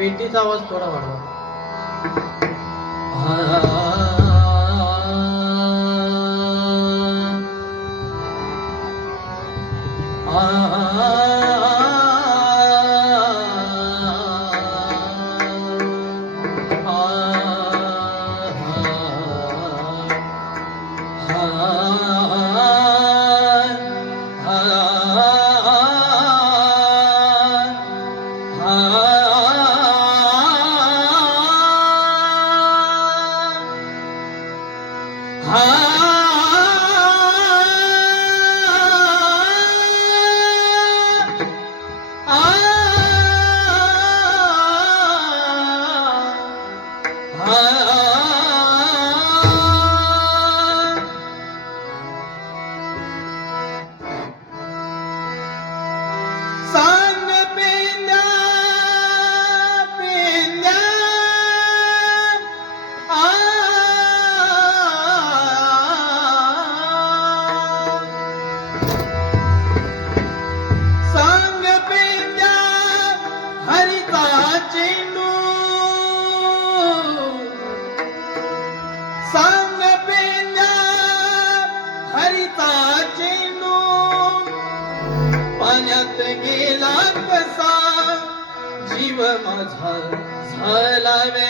पेटीचा आवाज थोडा वाढवा ah, ah, ah. ਸੰਗ ਬਿਨਾ ਹਰਿਤਾ ਚਿਨੂ पाण्यात गेला कसा जीव माझा झाला वे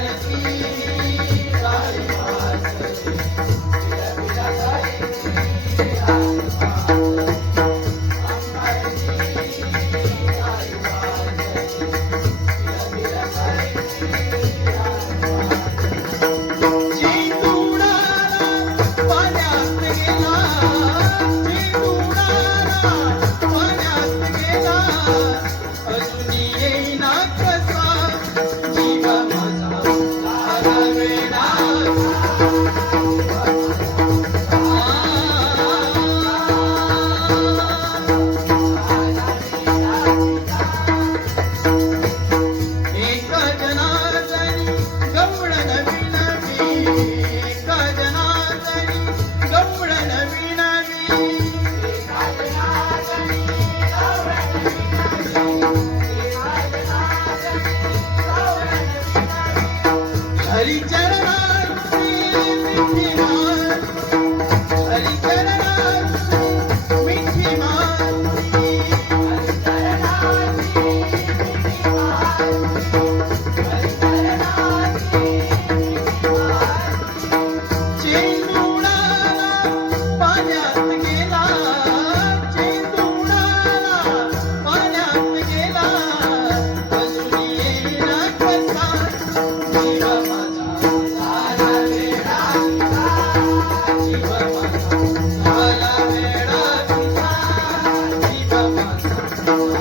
Tennessee.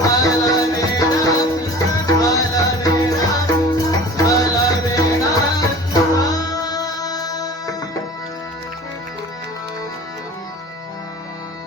Thank you.